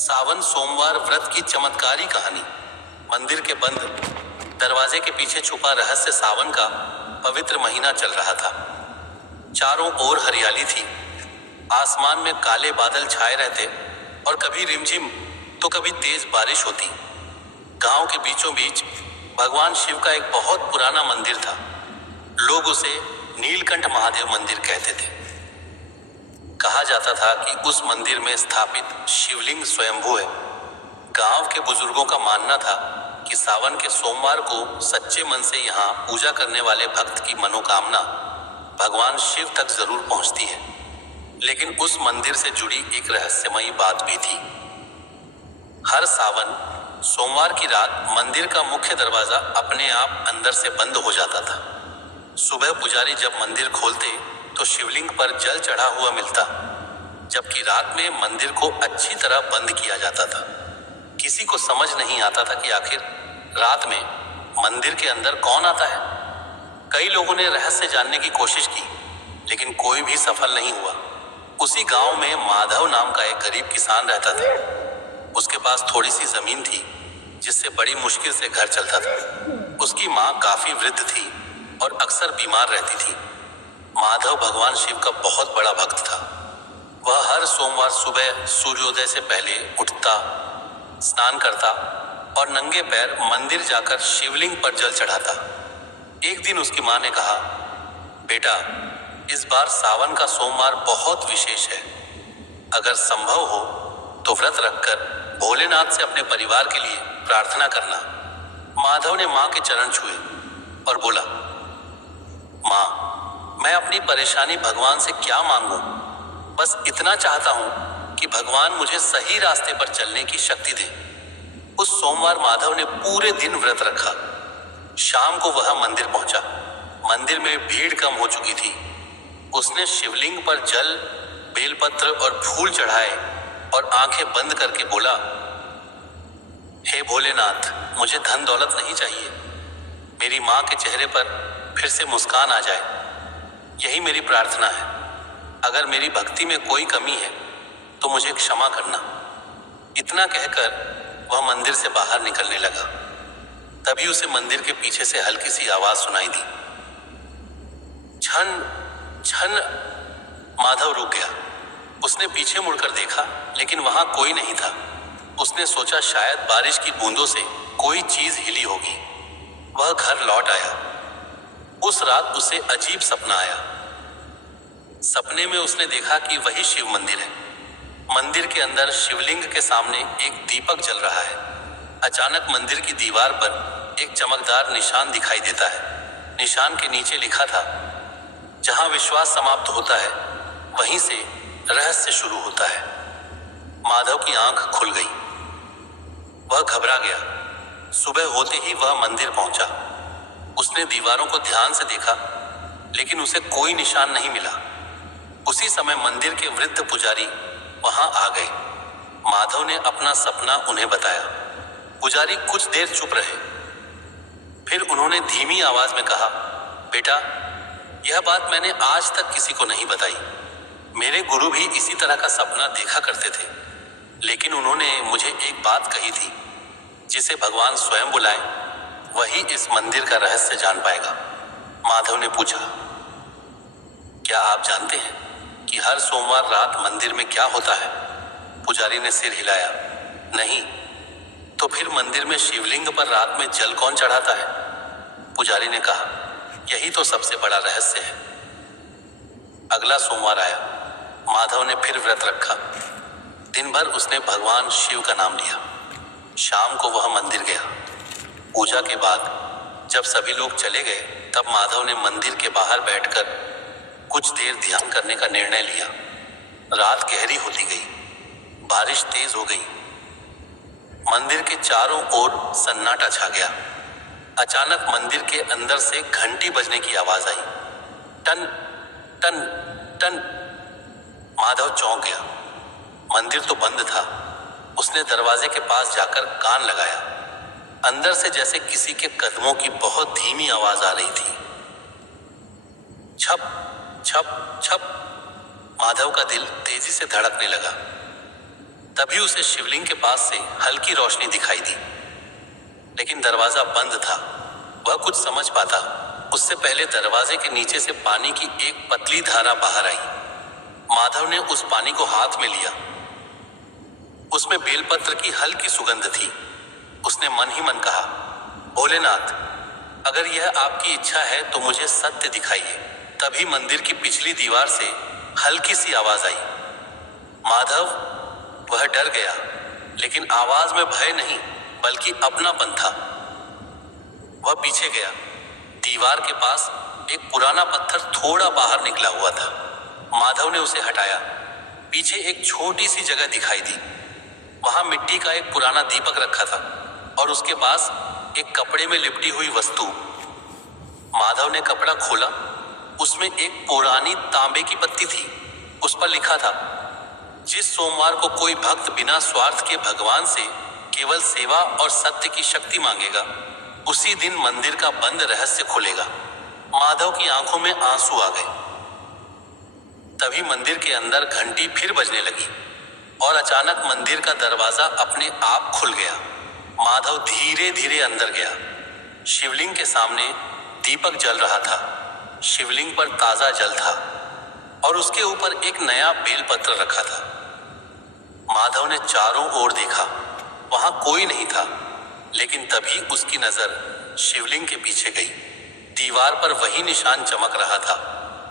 सावन सोमवार व्रत की चमत्कारी कहानी। मंदिर के बंद दरवाजे के पीछे छुपा रहस्य। सावन का पवित्र महीना चल रहा था। चारों ओर हरियाली थी। आसमान में काले बादल छाए रहते और कभी रिमझिम तो कभी तेज बारिश होती। गांव के बीचों बीच भगवान शिव का एक बहुत पुराना मंदिर था। लोग उसे नीलकंठ महादेव मंदिर कहते थे। कहा जाता था कि उस मंदिर में स्थापित शिवलिंग स्वयंभू है। गांव के बुजुर्गों का मानना था कि सावन के सोमवार को सच्चे मन से यहाँ पूजा करने वाले भक्त की मनोकामना भगवान शिव तक जरूर पहुंचती है। लेकिन उस मंदिर से जुड़ी एक रहस्यमयी बात भी थी। हर सावन सोमवार की रात मंदिर का मुख्य दरवाजा अपने आप अंदर से बंद हो जाता था। सुबह पुजारी जब मंदिर खोलते तो शिवलिंग पर जल चढ़ा हुआ मिलता, जबकि रात में मंदिर को अच्छी तरह बंद किया जाता था। किसी को समझ नहीं आता था कि आखिर रात में मंदिर के अंदर कौन आता है। कई लोगों ने रहस्य जानने की कोशिश की, लेकिन कोई भी सफल नहीं हुआ। उसी गांव में माधव नाम का एक गरीब किसान रहता था। उसके पास थोड़ी सी जमीन थी, जिससे बड़ी मुश्किल से घर चलता था। उसकी माँ काफी वृद्ध थी और अक्सर बीमार रहती थी। माधव भगवान शिव का बहुत बड़ा भक्त था। वह हर सोमवार सुबह सूर्योदय से पहले उठता, स्नान करता और नंगे पैर मंदिर जाकर शिवलिंग पर जल चढ़ाता। एक दिन उसकी माँ ने कहा, बेटा, इस बार सावन का सोमवार बहुत विशेष है। अगर संभव हो तो व्रत रखकर भोलेनाथ से अपने परिवार के लिए प्रार्थना करना। माधव ने माँ के चरण छुए और बोला, माँ, मैं अपनी परेशानी भगवान से क्या मांगू? बस इतना चाहता हूं कि भगवान मुझे सही रास्ते पर चलने की शक्ति दे। उस सोमवार माधव ने पूरे दिन व्रत रखा। शाम को वह मंदिर पहुंचा। मंदिर में भीड़ कम हो चुकी थी। उसने शिवलिंग पर जल, बेलपत्र और फूल चढ़ाए और आंखें बंद करके बोला, हे भोलेनाथ, मुझे धन दौलत नहीं चाहिए। मेरी माँ के चेहरे पर फिर से मुस्कान आ जाए, यही मेरी प्रार्थना है। अगर मेरी भक्ति में कोई कमी है तो मुझे क्षमा करना। इतना कहकर वह मंदिर से बाहर निकलने लगा। तभी उसे मंदिर के पीछे से हल्की सी आवाज सुनाई दी। छन छन। माधव रुक गया। उसने पीछे मुड़कर देखा, लेकिन वहां कोई नहीं था। उसने सोचा शायद बारिश की बूंदों से कोई चीज हिली होगी। वह घर लौट आया। उस रात उसे अजीब सपना आया। सपने में उसने देखा कि वही शिव मंदिर है। मंदिर के अंदर शिवलिंग के सामने एक दीपक जल रहा है। अचानक मंदिर की दीवार पर एक चमकदार निशान दिखाई देता है। निशान के नीचे लिखा था, जहां विश्वास समाप्त होता है वहीं से रहस्य शुरू होता है। माधव की आंख खुल गई। वह घबरा गया। सुबह होते ही वह मंदिर पहुंचा। उसने दीवारों को ध्यान से देखा, लेकिन उसे कोई निशान नहीं मिला। उसी समय मंदिर के वृद्ध पुजारी वहां आ गए। माधव ने अपना सपना उन्हें बताया। पुजारी कुछ देर चुप रहे। फिर उन्होंने धीमी आवाज में कहा, बेटा, यह बात मैंने आज तक किसी को नहीं बताई। मेरे गुरु भी इसी तरह का सपना देखा करते थे, लेकिन उन्होंने मुझे एक बात कही थी, जिसे भगवान स्वयं बुलाए वही इस मंदिर का रहस्य जान पाएगा। माधव ने पूछा, क्या आप जानते हैं कि हर सोमवार रात मंदिर में क्या होता है? पुजारी ने सिर हिलाया। नहीं। तो फिर मंदिर में शिवलिंग पर रात में जल कौन चढ़ाता है? पुजारी ने कहा, यही तो सबसे बड़ा रहस्य है। अगला सोमवार आया। माधव ने फिर व्रत रखा। दिन भर उसने भगवान शिव का नाम लिया। शाम को वह मंदिर गया। पूजा के बाद जब सभी लोग चले गए, तब माधव ने मंदिर के बाहर बैठकर कुछ देर ध्यान करने का निर्णय लिया। रात गहरी होती गई। बारिश तेज हो गई। मंदिर के चारों ओर सन्नाटा छा गया। अचानक मंदिर के अंदर से घंटी बजने की आवाज आई। टन टन टन। माधव चौंक गया। मंदिर तो बंद था। उसने दरवाजे के पास जाकर कान लगाया। अंदर से जैसे किसी के कदमों की बहुत धीमी आवाज आ रही थी। छप छप छप। माधव का दिल तेजी से धड़कने लगा। तभी उसे शिवलिंग के पास से हल्की रोशनी दिखाई दी, लेकिन दरवाजा बंद था। वह कुछ समझ पाता उससे पहले दरवाजे के नीचे से पानी की एक पतली धारा बाहर आई। माधव ने उस पानी को हाथ में लिया। उसमें बेलपत्र की हल्की सुगंध थी। उसने मन ही मन कहा, भोलेनाथ, अगर यह आपकी इच्छा है तो मुझे सत्य दिखाइए। तभी मंदिर की पिछली दीवार से हल्की सी आवाज आई। माधव, वह डर गया, लेकिन आवाज में भय नहीं बल्कि अपनापन था। वह पीछे गया। दीवार के पास एक पुराना पत्थर थोड़ा बाहर निकला हुआ था। माधव ने उसे हटाया। पीछे एक छोटी सी जगह दिखाई दी। वहां मिट्टी का एक पुराना दीपक रखा था और उसके पास एक कपड़े में लिपटी हुई वस्तु। माधव ने कपड़ा खोला। उसमें एक पुरानी तांबे की पत्ती थी। उस पर लिखा था, जिस सोमवार को कोई भक्त बिना स्वार्थ के भगवान से केवल सेवा और सत्य की शक्ति मांगेगा, उसी दिन मंदिर का बंद रहस्य खुलेगा। माधव की आंखों में आंसू आ गए। तभी मंदिर के अंदर घंटी फिर बजने लगी और अचानक मंदिर का दरवाजा अपने आप खुल गया। माधव धीरे धीरे अंदर गया। शिवलिंग के सामने दीपक जल रहा था। शिवलिंग पर ताजा जल था और उसके ऊपर एक नया बेलपत्र रखा था। माधव ने चारों ओर देखा। वहां कोई नहीं था, लेकिन तभी उसकी नजर शिवलिंग के पीछे गई। दीवार पर वही निशान चमक रहा था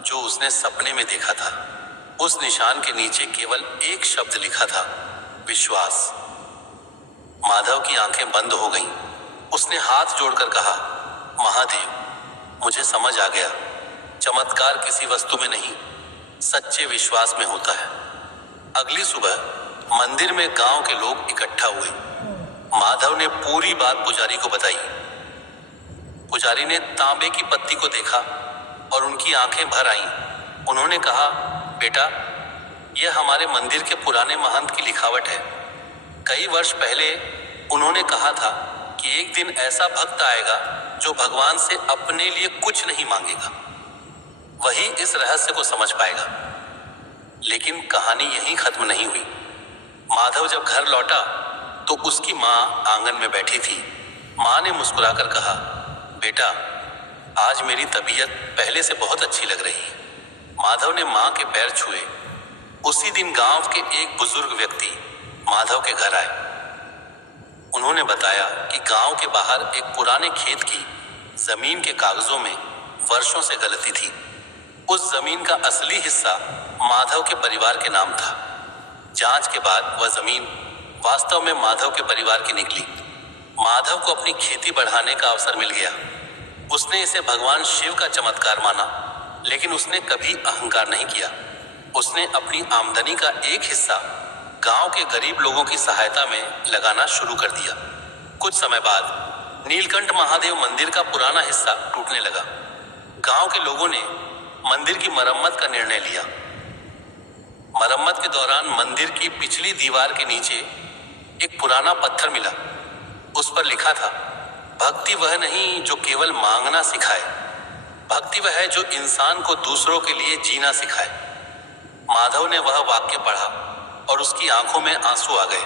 जो उसने सपने में देखा था। उस निशान के नीचे केवल एक शब्द लिखा था, विश्वास। माधव की आंखें बंद हो गईं। उसने हाथ जोड़कर कहा, महादेव, मुझे समझ आ गया, चमत्कार किसी वस्तु में नहीं, सच्चे विश्वास में होता है। अगली सुबह मंदिर में गांव के लोग इकट्ठा हुए। माधव ने पूरी बात पुजारी को बताई। पुजारी ने तांबे की पत्ती को देखा और उनकी आंखें भर आईं। उन्होंने कहा, बेटा, यह हमारे मंदिर के पुराने महंत की लिखावट है। कई वर्ष पहले उन्होंने कहा था कि एक दिन ऐसा भक्त आएगा जो भगवान से अपने लिए कुछ नहीं मांगेगा, वही इस रहस्य को समझ पाएगा। लेकिन कहानी यहीं खत्म नहीं हुई। माधव जब घर लौटा तो उसकी माँ आंगन में बैठी थी। माँ ने मुस्कुराकर कहा, बेटा, आज मेरी तबीयत पहले से बहुत अच्छी लग रही है। माधव ने माँ के पैर छुए। उसी दिन गांव के एक बुजुर्ग व्यक्ति माधव के घर आए। उन्होंने बताया कि गांव के बाहर एक पुराने खेत की जमीन के कागजों में वर्षों से गलती थी। उस जमीन का असली हिस्सा माधव के परिवार के नाम था। जांच के बाद वह जमीन वास्तव में माधव के परिवार की निकली। माधव को अपनी खेती बढ़ाने का अवसर मिल गया। उसने इसे भगवान शिव का चमत्कार माना, लेकिन उसने कभी अहंकार नहीं किया। उसने अपनी आमदनी का एक हिस्सा गांव के गरीब लोगों की सहायता में लगाना शुरू कर दिया। कुछ समय बाद नीलकंठ महादेव मंदिर का पुराना हिस्सा टूटने लगा। गांव के लोगों ने मंदिर की मरम्मत का निर्णय लिया। मरम्मत के दौरान मंदिर की पिछली दीवार के नीचे एक पुराना पत्थर मिला। उस पर लिखा था, भक्ति वह नहीं जो केवल मांगना सिखाए, भक्ति वह है जो इंसान को दूसरों के लिए जीना सिखाए। माधव ने वह वाक्य पढ़ा और उसकी आंखों में आंसू आ गए।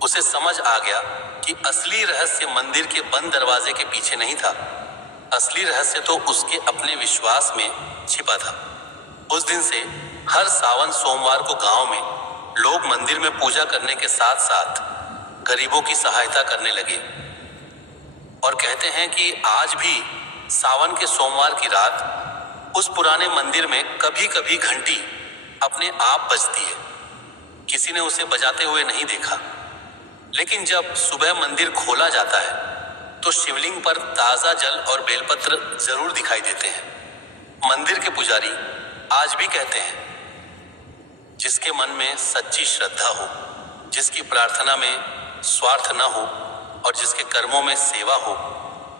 उसे समझ आ गया कि असली रहस्य मंदिर के बंद दरवाजे के पीछे नहीं था। असली रहस्य तो उसके अपने विश्वास में छिपा था। उस दिन से हर सावन सोमवार को गांव में लोग मंदिर में पूजा करने के साथ साथ गरीबों की सहायता करने लगे। और कहते हैं कि आज भी सावन के सोमवार की रात उस पुराने मंदिर में कभी कभी घंटी अपने आप बजती है। किसी ने उसे बजाते हुए नहीं देखा, लेकिन जब सुबह मंदिर खोला जाता है तो शिवलिंग पर ताजा जल और बेलपत्र जरूर दिखाई देते हैं। मंदिर के पुजारी आज भी कहते हैं, जिसके मन में सच्ची श्रद्धा हो, जिसकी प्रार्थना में स्वार्थ न हो और जिसके कर्मों में सेवा हो,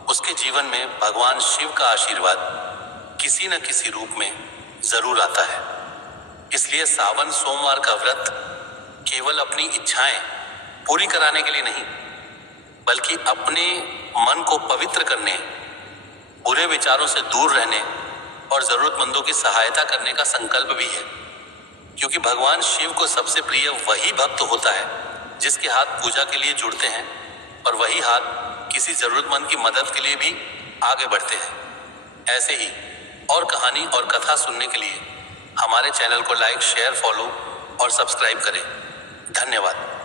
उसके जीवन में भगवान शिव का आशीर्वाद किसी न किसी रूप में जरूर आता है। इसलिए सावन सोमवार का व्रत केवल अपनी इच्छाएं पूरी कराने के लिए नहीं, बल्कि अपने मन को पवित्र करने, बुरे विचारों से दूर रहने और जरूरतमंदों की सहायता करने का संकल्प भी है। क्योंकि भगवान शिव को सबसे प्रिय वही भक्त होता है जिसके हाथ पूजा के लिए जुड़ते हैं और वही हाथ किसी जरूरतमंद की मदद के लिए भी आगे बढ़ते हैं। ऐसे ही और कहानी और कथा सुनने के लिए हमारे चैनल को लाइक, शेयर, फॉलो और सब्सक्राइब करें। धन्यवाद।